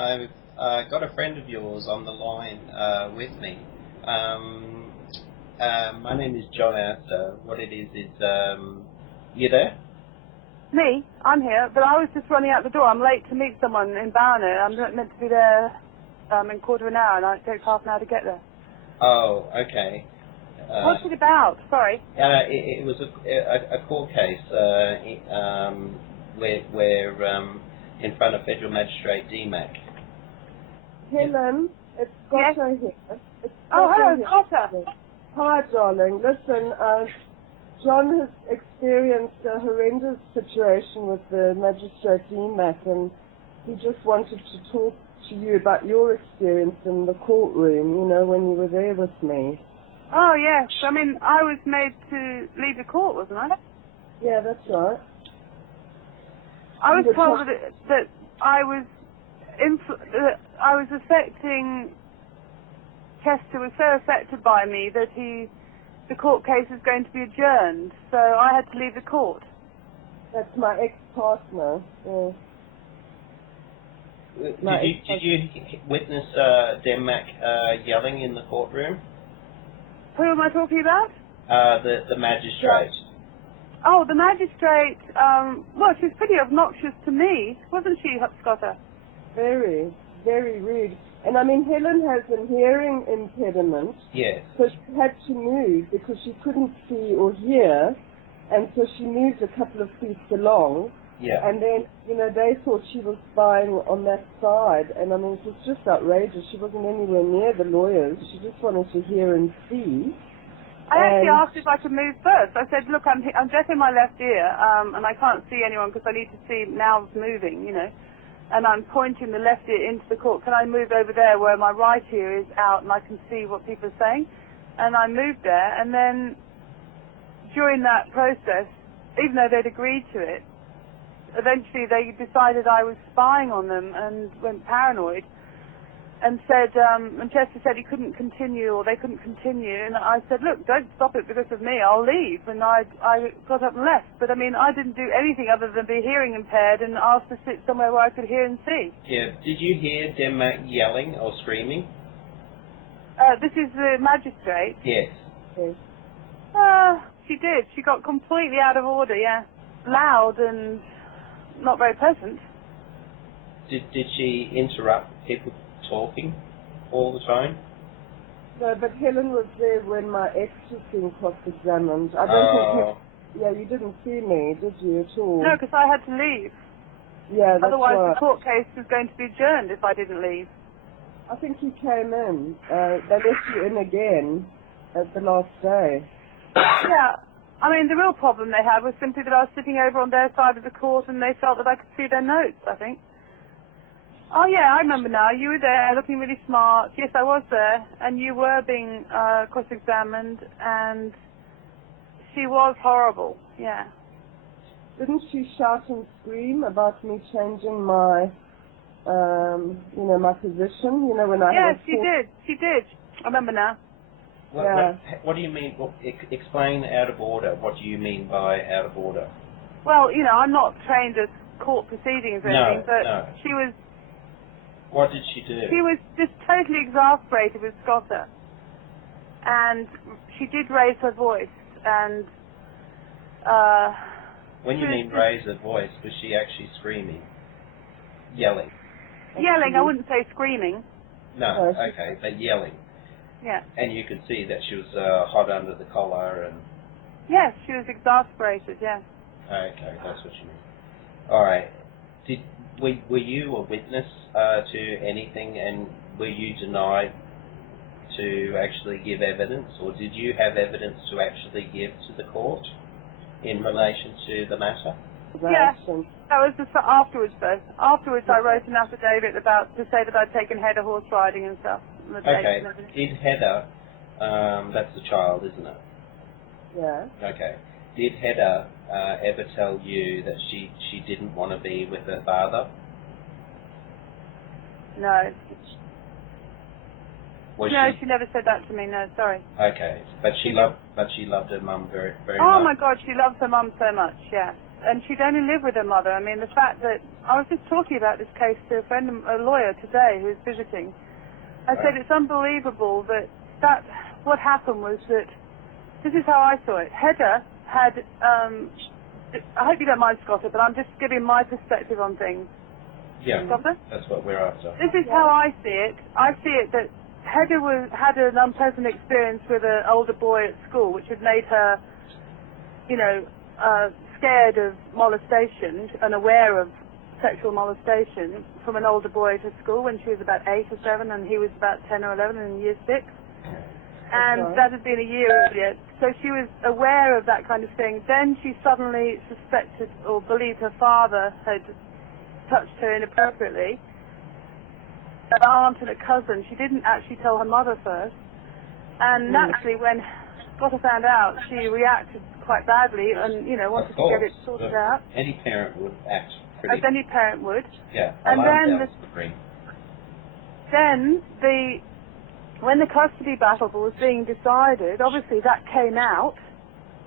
I've got a friend of yours on the line with me. My name is John Astor. What it is, you there? Me? I'm here, but I was just running out the door. I'm late to meet someone in Barnet. I'm meant to be there in a quarter of an hour, and it takes half an hour to get there. Oh, okay. What's it about? Sorry. It was a court case where in front of Federal Magistrate Demack. Helen, it's Scotta here. It's hello, here. Scotta. Hi, darling. Listen, John has experienced a horrendous situation with the Magistrate Demack, and he just wanted to talk to you about your experience in the courtroom, you know, when you were there with me. Oh, yes. I mean, I was made to leave the court, wasn't I? Yeah, that's right. I was told that I was affecting... Chester was so affected by me that the court case is going to be adjourned, so I had to leave the court. That's my ex-partner. Yeah. Did you witness Demack yelling in the courtroom? Who am I talking about? The magistrate. Oh, the magistrate. Well, she was pretty obnoxious to me, wasn't she, Scotta? Very, very rude. And I mean, Helen has a hearing impediment. Yes. So she had to move because she couldn't see or hear, and so she moved a couple of feet along. Yeah. And then, you know, they thought she was spying on that side, and I mean, it was just outrageous. She wasn't anywhere near the lawyers. She just wanted to hear and see. I actually asked if I could move first. I said, look, I'm deaf in my left ear, and I can't see anyone because I need to see now moving, you know. And I'm pointing the left ear into the court. Can I move over there where my right ear is out and I can see what people are saying? And I moved there, and then during that process, even though they'd agreed to it, eventually they decided I was spying on them and went paranoid and said, and Chester said he couldn't continue or they couldn't continue, and I said, look, don't stop it because of me, I'll leave, and I got up and left. But I mean, I didn't do anything other than be hearing impaired and asked to sit somewhere where I could hear and see. Yeah, did you hear Demack yelling or screaming? This is the magistrate? Yes. She did. She got completely out of order, yeah. Loud and not very pleasant. Did she interrupt people talking all the time? No, but Helen was there when my ex was being cross-examined. I don't think... Yeah, you didn't see me, did you, at all? No, because I had to leave. Yeah, that's Otherwise right. the court case was going to be adjourned if I didn't leave. I think you came in. They let you in again at the last day. Yeah. I mean, the real problem they had was simply that I was sitting over on their side of the court and they felt that I could see their notes, I think. Oh, yeah, I remember now. You were there looking really smart. Yes, I was there. And you were being cross-examined, and she was horrible, yeah. Didn't she shout and scream about me changing my, you know, my position? You know, when I Yes, she did. She did. I remember now. What do you mean? Well, explain out of order. What do you mean by out of order? Well, you know, I'm not trained at court proceedings or anything, but she was... What did she do? She was just totally exasperated with Scotta. And she did raise her voice, and... when you mean raise her voice, was she actually screaming? Yelling? Yelling, I wouldn't say screaming. No, okay, but yelling. Yeah. And you could see that she was hot under the collar and... Yes, she was exasperated, yeah. Okay, that's what you mean. All right. Were you a witness to anything, and were you denied to actually give evidence, or did you have evidence to actually give to the court in relation to the matter? Yeah, that was just afterwards, though. Afterwards, I wrote an affidavit to say that I'd taken Heather horse riding and stuff. Okay. Did Heather, that's the child, isn't it? Yeah. Okay. Did Heather ever tell you that she didn't want to be with her father? No. No, she never said that to me. No, sorry. Okay, but she loved her mum very, very much. Oh my God, she loves her mum so much. Yeah. and she'd only lived with her mother. I mean, the fact that I was just talking about this case to a friend, a lawyer today who's visiting. I said it's unbelievable that what happened was that this is how I saw it. Hedda had. I hope you don't mind, Scotta, but I'm just giving my perspective on things. Yeah, Scotta? that's what we're after. This is how I see it. I see it that Hedda had an unpleasant experience with an older boy at school, which had made her, scared of molestation and aware of sexual molestation from an older boy at school when she was about 8 or 7 and he was about 10 or 11 in year 6. And that had been a year earlier. So she was aware of that kind of thing. Then she suddenly suspected or believed her father had touched her inappropriately. An aunt and a cousin. She didn't actually tell her mother first. And naturally, when Scotta found out, she reacted quite badly and, wanted to get it sorted out. Any parent would act pretty... As any parent would. Yeah. And then when the custody battle was being decided, obviously that came out,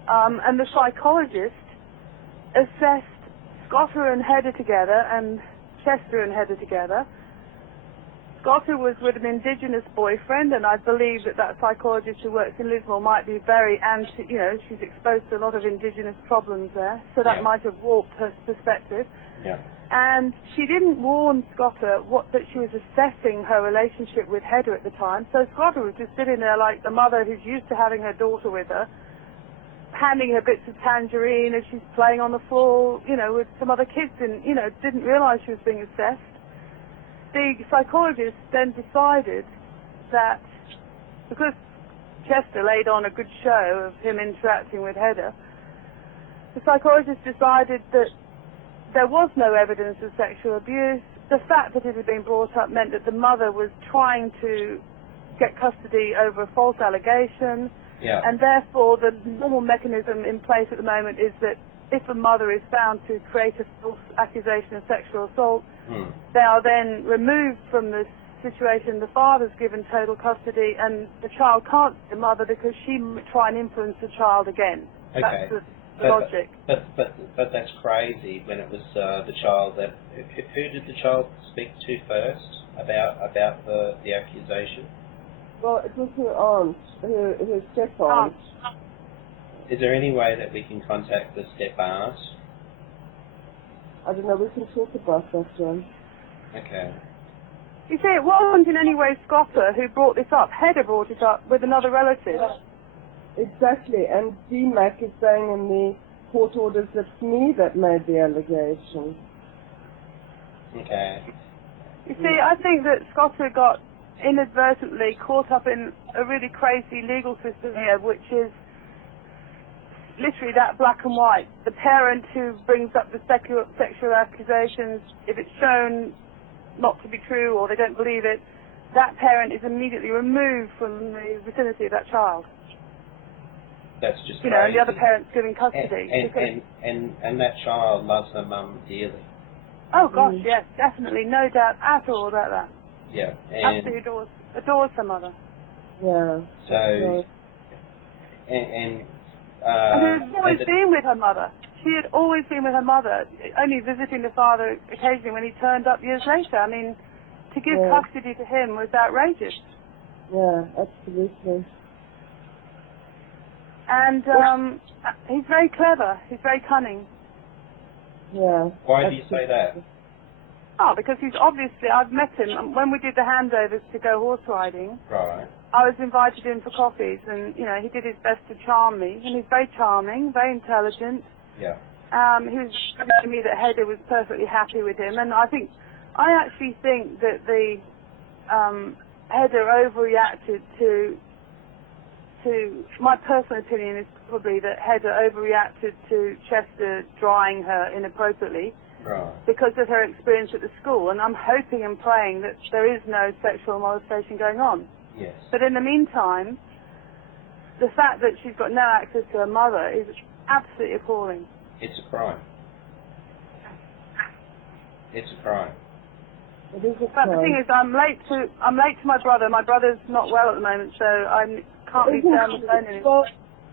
and the psychologist assessed Scotta and Hedda together and Chester and Hedda together. Scotta was with an Indigenous boyfriend, and I believe that psychologist who works in Lismore might be very she's exposed to a lot of Indigenous problems there, so that might have warped her perspective. Yeah. And she didn't warn Scotta that she was assessing her relationship with Hedda at the time, so Scotta was just sitting there like the mother who's used to having her daughter with her, handing her bits of tangerine as she's playing on the floor, with some other kids, and, didn't realise she was being assessed. The psychologist then decided that because Chester laid on a good show of him interacting with Hedda, the psychologist decided that there was no evidence of sexual abuse. The fact that it had been brought up meant that the mother was trying to get custody over a false allegation, and therefore the normal mechanism in place at the moment is that if a mother is found to create a false accusation of sexual assault, they are then removed from the situation. The father's given total custody, and the child can't see the mother because she might try and influence the child again. Okay. That's the logic. But that's crazy. When it was the child that who did the child speak to first about the accusation? Well, it was her aunt, her step-aunt. Is there any way that we can contact the step-aunt? I don't know, we can talk about that, John. Okay. You see, it wasn't in any way Scotta who brought this up. Hedda brought it up with another relative. Exactly, and Demack is saying in the court orders it's me that made the allegation. Okay. You see, I think that Scotta got inadvertently caught up in a really crazy legal system here, which is literally that black and white. The parent who brings up the sexual accusations, if it's shown not to be true or they don't believe it, that parent is immediately removed from the vicinity of that child. That's just crazy. And the other parent's giving custody. And that child loves her mum dearly. Oh gosh, yes, definitely, no doubt at all about that. Yeah. Absolutely adores her mother. Yeah. So, and who's always been with her mother. She had always been with her mother, only visiting the father occasionally when he turned up years later. I mean, to give custody to him was outrageous. Yeah, absolutely. And he's very clever. He's very cunning. Yeah. Why do you say that? Oh, because he's obviously, I've met him. When we did the handovers to go horse riding, right, I was invited in for coffees, and, he did his best to charm me. And he's very charming, very intelligent. Yeah. He was telling me that Hedda was perfectly happy with him, and I actually think that the Hedda overreacted to my personal opinion is probably that Hedda overreacted to Chester drying her inappropriately. Right. Because of her experience at the school, and I'm hoping and praying that there is no sexual molestation going on. Yes. But in the meantime, the fact that she's got no access to her mother is absolutely appalling. It's a crime. It's a crime. It is a crime. But the thing is, I'm late to my brother. My brother's not well at the moment, so I can't be there on the phone anymore.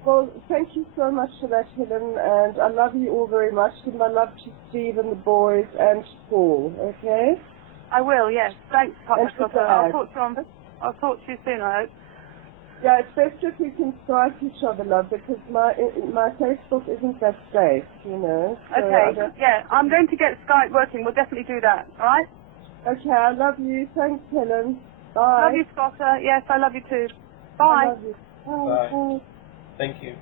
Well, thank you so much for that, Helen, and I love you all very much. Give my love to Steve and the boys and Paul, okay? I will, yes. Thanks, And Scotta. to I'll talk to you soon, I hope. Yeah, it's best if we can Skype each other, love, because my Facebook isn't that safe, you know. So Okay, yeah, I'm going to get Skype working. We'll definitely do that, all right? Okay, I love you. Thanks, Helen. Bye. Love you, Scotta. Yes, I love you too. I Bye. love you. Bye. Thank you.